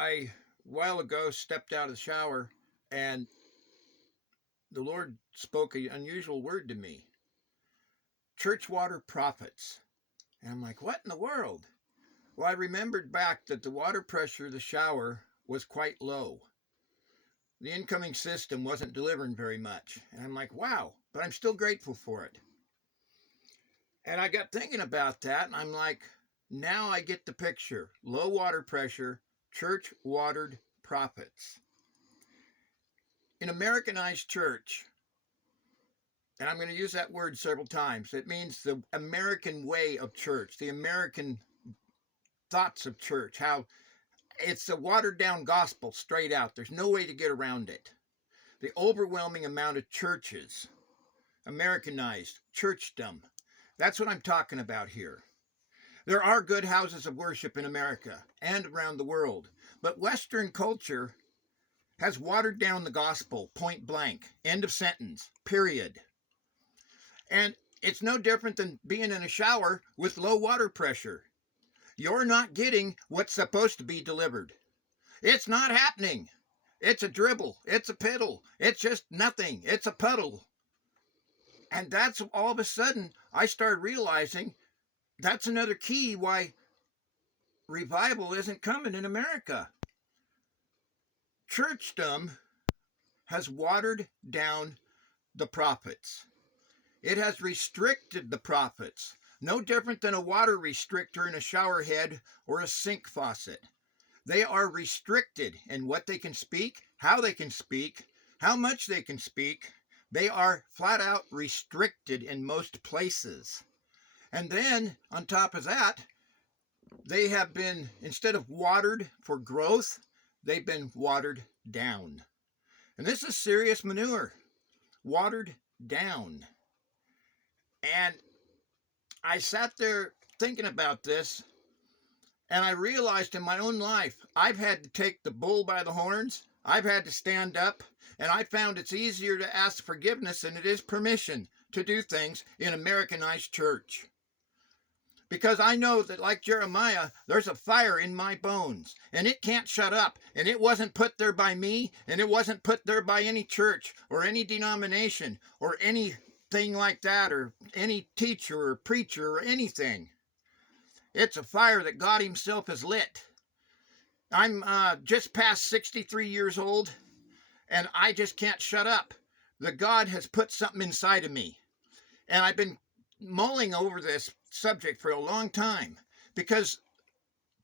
I, a while ago, stepped out of the shower and the Lord spoke an unusual word to me: church water profits. And I'm like, what in the world? Well, I remembered back that the water pressure of the shower was quite low. The incoming system wasn't delivering very much. And I'm like, wow, but I'm still grateful for it. And I got thinking about that, and I'm like, now I get the picture. Low water pressure, church watered profits. In Americanized church, and I'm going to use that word several times, it means the American way of church, the American thoughts of church, how it's a watered down gospel straight out. There's no way to get around it. The overwhelming amount of churches, Americanized, churchdom, that's what I'm talking about here. There are good houses of worship in America and around the world, but Western culture has watered down the gospel, point blank, end of sentence, period. And it's no different than being in a shower with low water pressure. You're not getting what's supposed to be delivered. It's not happening. It's a dribble. It's a piddle. It's just nothing. It's a puddle. And that's all of a sudden I started realizing that's another key why revival isn't coming in America. Churchdom has watered down the prophets. It has restricted the prophets, no different than a water restrictor in a shower head or a sink faucet. They are restricted in what they can speak, how much they can speak. They are flat out restricted in most places. And then, on top of that, they have been, instead of watered for growth, they've been watered down. And this is serious manure, watered down. And I sat there thinking about this, and I realized in my own life, I've had to take the bull by the horns. I've had to stand up, and I found it's easier to ask forgiveness than it is permission to do things in Americanized church. Because I know that, like Jeremiah, there's a fire in my bones, and it can't shut up, and it wasn't put there by me, and it wasn't put there by any church or any denomination or anything like that, or any teacher or preacher or anything. It's a fire that God himself has lit. I'm just past 63 years old, and I just can't shut up. The God has put something inside of me. And I've been mulling over this subject for a long time, because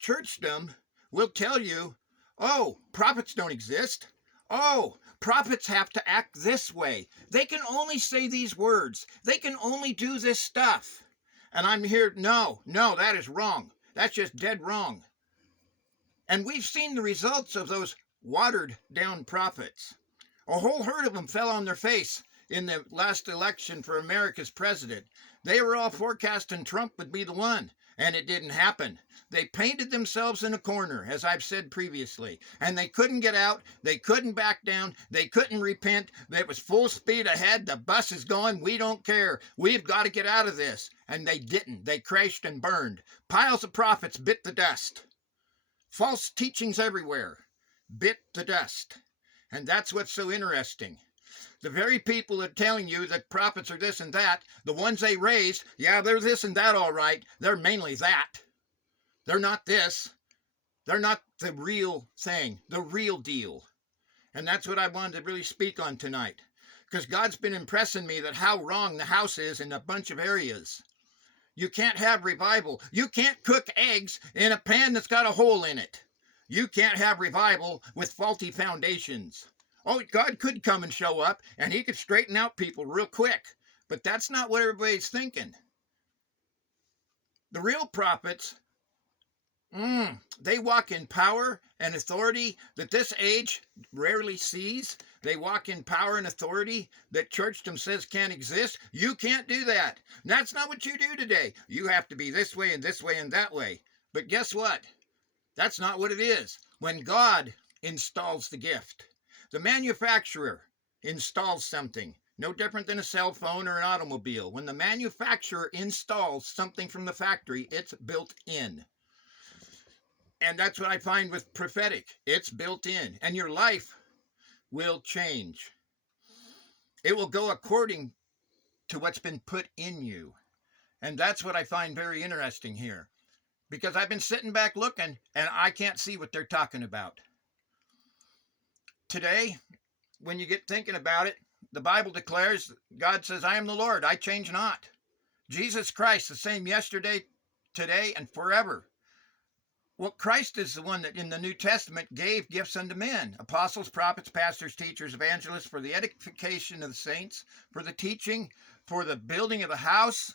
churchdom will tell you, oh, prophets don't exist. Oh, prophets have to act this way. They can only say these words. They can only do this stuff. And I'm here, no, that is wrong. That's just dead wrong. And we've seen the results of those watered down prophets. A whole herd of them fell on their face in the last election for America's president. They were all forecasting Trump would be the one, and it didn't happen. They painted themselves in a corner, as I've said previously, and they couldn't get out. They couldn't back down. They couldn't repent. It was full speed ahead. The bus is going. We don't care. We've got to get out of this. And they didn't. They crashed and burned. Piles of prophets bit the dust. False teachings everywhere bit the dust. And that's what's so interesting. The very people that are telling you that prophets are this and that, the ones they raised, yeah, they're this and that all right. They're mainly that. They're not this. They're not the real thing, the real deal. And that's what I wanted to really speak on tonight. Because God's been impressing me that how wrong the house is in a bunch of areas. You can't have revival. You can't cook eggs in a pan that's got a hole in it. You can't have revival with faulty foundations. Oh, God could come and show up, and he could straighten out people real quick. But that's not what everybody's thinking. The real prophets, they walk in power and authority that this age rarely sees. They walk in power and authority that churchdom says can't exist. You can't do that. And that's not what you do today. You have to be this way and this way and that way. But guess what? That's not what it is. When God installs the gift, the manufacturer installs something, no different than a cell phone or an automobile. When the manufacturer installs something from the factory, it's built in. And that's what I find with prophetic. It's built in, and your life will change. It will go according to what's been put in you. And that's what I find very interesting here. Because I've been sitting back looking and I can't see what they're talking about. Today, when you get thinking about it, the Bible declares, God says, I am the Lord, I change not. Jesus Christ, the same yesterday, today, and forever. Well, Christ is the one that in the New Testament gave gifts unto men, apostles, prophets, pastors, teachers, evangelists, for the edification of the saints, for the teaching, for the building of the house.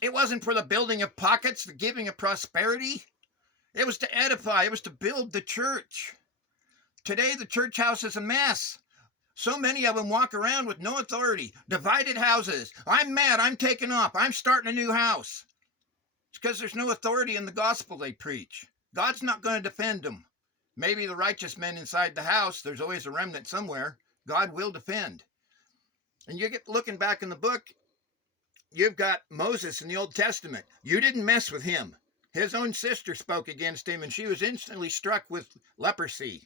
It wasn't for the building of pockets, the giving of prosperity. It was to edify. It was to build the church. Today, the church house is a mess. So many of them walk around with no authority, divided houses. I'm mad. I'm taking off. I'm starting a new house. It's because there's no authority in the gospel they preach. God's not going to defend them. Maybe the righteous men inside the house, there's always a remnant somewhere, God will defend. And you get looking back in the book, you've got Moses in the Old Testament. You didn't mess with him. His own sister spoke against him, and she was instantly struck with leprosy.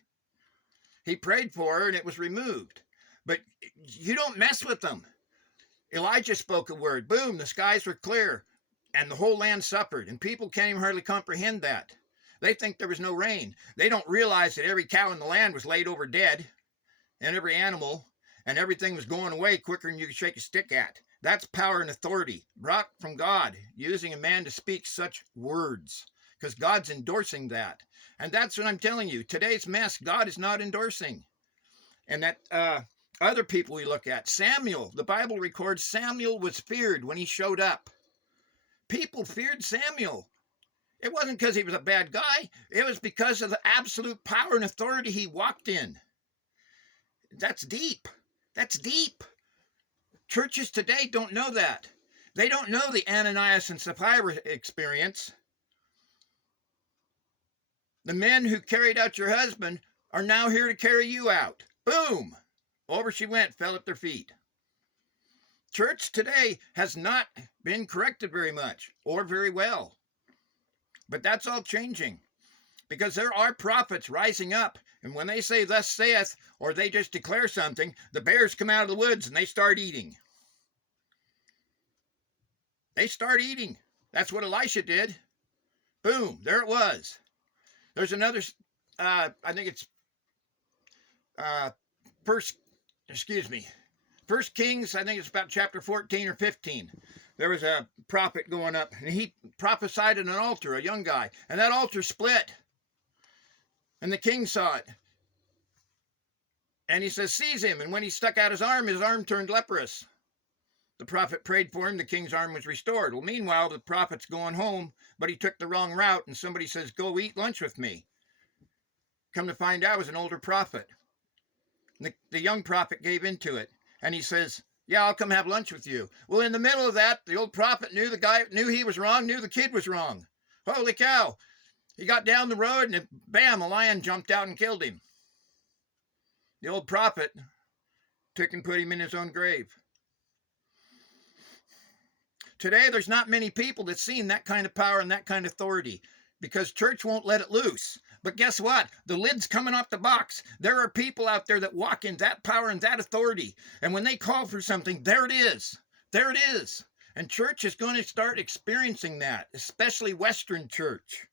He prayed for her, and it was removed. But you don't mess with them. Elijah spoke a word. Boom, the skies were clear, and the whole land suffered, and people can't even hardly comprehend that. They think there was no rain. They don't realize that every cow in the land was laid over dead, and every animal, and everything was going away quicker than you could shake a stick at. That's power and authority brought from God, using a man to speak such words, because God's endorsing that. And that's what I'm telling you. Today's mess, God is not endorsing. And that other people we look at, Samuel, the Bible records Samuel was feared when he showed up. People feared Samuel. It wasn't because he was a bad guy. It was because of the absolute power and authority he walked in. That's deep. That's deep. Churches today don't know that. They don't know the Ananias and Sapphira experience. The men who carried out your husband are now here to carry you out. Boom! Over she went, fell at their feet. Church today has not been corrected very much or very well. But that's all changing, because there are prophets rising up, and when they say thus saith, or they just declare something, the bears come out of the woods and they start eating. They start eating. That's what Elisha did. Boom, there it was. There's another, I think it's First Kings, I think it's about chapter 14 or 15. There was a prophet going up, and he prophesied at an altar, a young guy, and that altar split. And the king saw it. And he says, seize him. And when he stuck out his arm turned leprous. The prophet prayed for him. The king's arm was restored. Well, meanwhile, the prophet's going home, but he took the wrong route, and somebody says, go eat lunch with me. Come to find out, it was an older prophet. The young prophet gave into it, and he says, yeah, I'll come have lunch with you. Well, in the middle of that, the old prophet knew the guy, knew he was wrong, knew the kid was wrong. Holy cow. He got down the road, and bam, a lion jumped out and killed him. The old prophet took and put him in his own grave. Today, there's not many people that's seen that kind of power and that kind of authority, because church won't let it loose. But guess what? The lid's coming off the box. There are people out there that walk in that power and that authority. And when they call for something, there it is. There it is. And church is going to start experiencing that, especially Western church.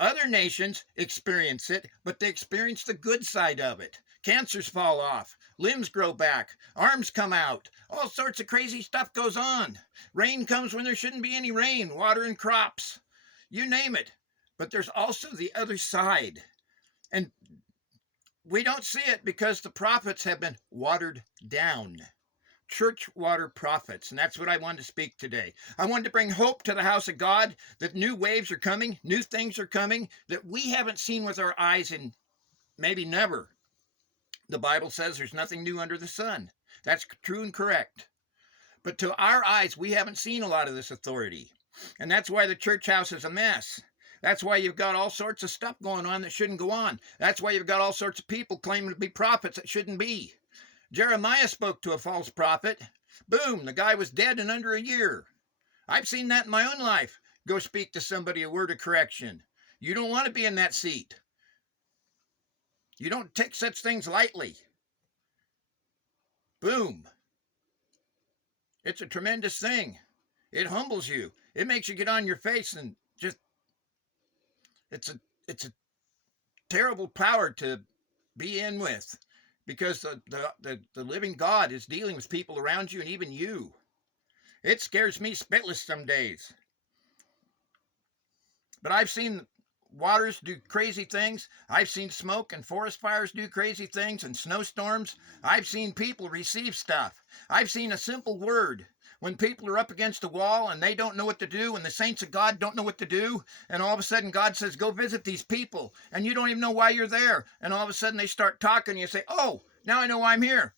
Other nations experience it, but they experience the good side of it. Cancers fall off, limbs grow back, arms come out, all sorts of crazy stuff goes on. Rain comes when there shouldn't be any rain, water and crops, you name it. But there's also the other side. And we don't see it because the prophets have been watered down. Church water prophets. And that's what I wanted to speak today. I wanted to bring hope to the house of God, that new waves are coming, new things are coming that we haven't seen with our eyes in maybe never. The Bible says there's nothing new under the sun. That's true and correct. But to our eyes, we haven't seen a lot of this authority. And that's why the church house is a mess. That's why you've got all sorts of stuff going on that shouldn't go on. That's why you've got all sorts of people claiming to be prophets that shouldn't be. Jeremiah spoke to a false prophet. Boom, the guy was dead in under a year. I've seen that in my own life. go speak to somebody a word of correction. You don't want to be in that seat. You don't take such things lightly. Boom. It's a tremendous thing. It humbles you. It makes you get on your face and just, it's a terrible power to be in with, because the living God is dealing with people around you and even you. It scares me spitless some days. But I've seen waters do crazy things. I've seen smoke and forest fires do crazy things, and snowstorms. I've seen people receive stuff. I've seen a simple word. When people are up against a wall and they don't know what to do, and the saints of God don't know what to do, and all of a sudden God says, go visit these people, and you don't even know why you're there, and all of a sudden they start talking, and you say, oh, now I know why I'm here.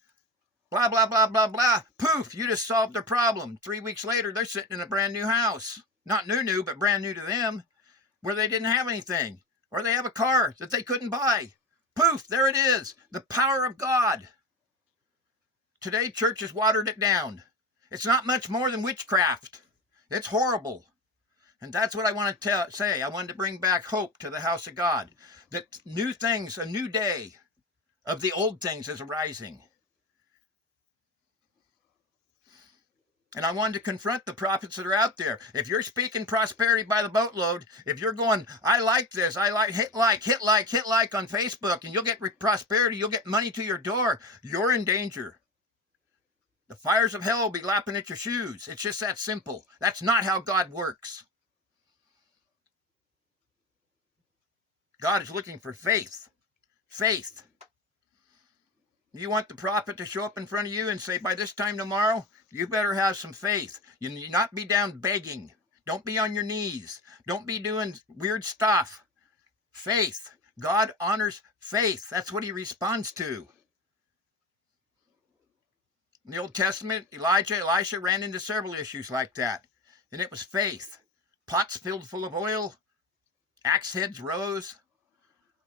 Blah, blah, blah, blah, blah. Poof, you just solved their problem. 3 weeks later, they're sitting in a brand new house. Not new, but brand new to them, where they didn't have anything, or they have a car that they couldn't buy. Poof, there it is, the power of God. Today, church has watered it down. It's not much more than witchcraft. It's horrible. And that's what I want to say. I wanted to bring back hope to the house of God, that new things, a new day of the old things is arising. And I wanted to confront the prophets that are out there. If you're speaking prosperity by the boatload, if you're going, I like this, I like, hit like on Facebook, and you'll get prosperity, you'll get money to your door, you're in danger. The fires of hell will be lapping at your shoes. It's just that simple. That's not how God works. God is looking for faith. Faith. You want the prophet to show up in front of you and say, by this time tomorrow, you better have some faith. You need not be down begging. Don't be on your knees. Don't be doing weird stuff. Faith. God honors faith. That's what he responds to. In the Old Testament, Elisha ran into several issues like that. And it was faith. Pots filled full of oil. Axe heads rose.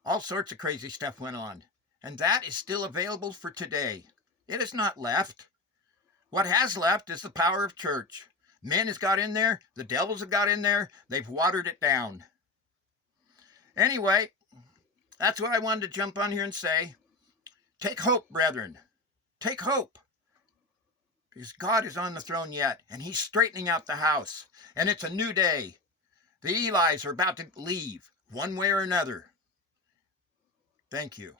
All sorts of crazy stuff went on. And that is still available for today. It has not left. What has left is the power of church. Men has got in there. The devils have got in there. They've watered it down. Anyway, that's what I wanted to jump on here and say. Take hope, brethren. Take hope. Because God is on the throne yet, and he's straightening out the house. And it's a new day. The Elis are about to leave, one way or another. Thank you.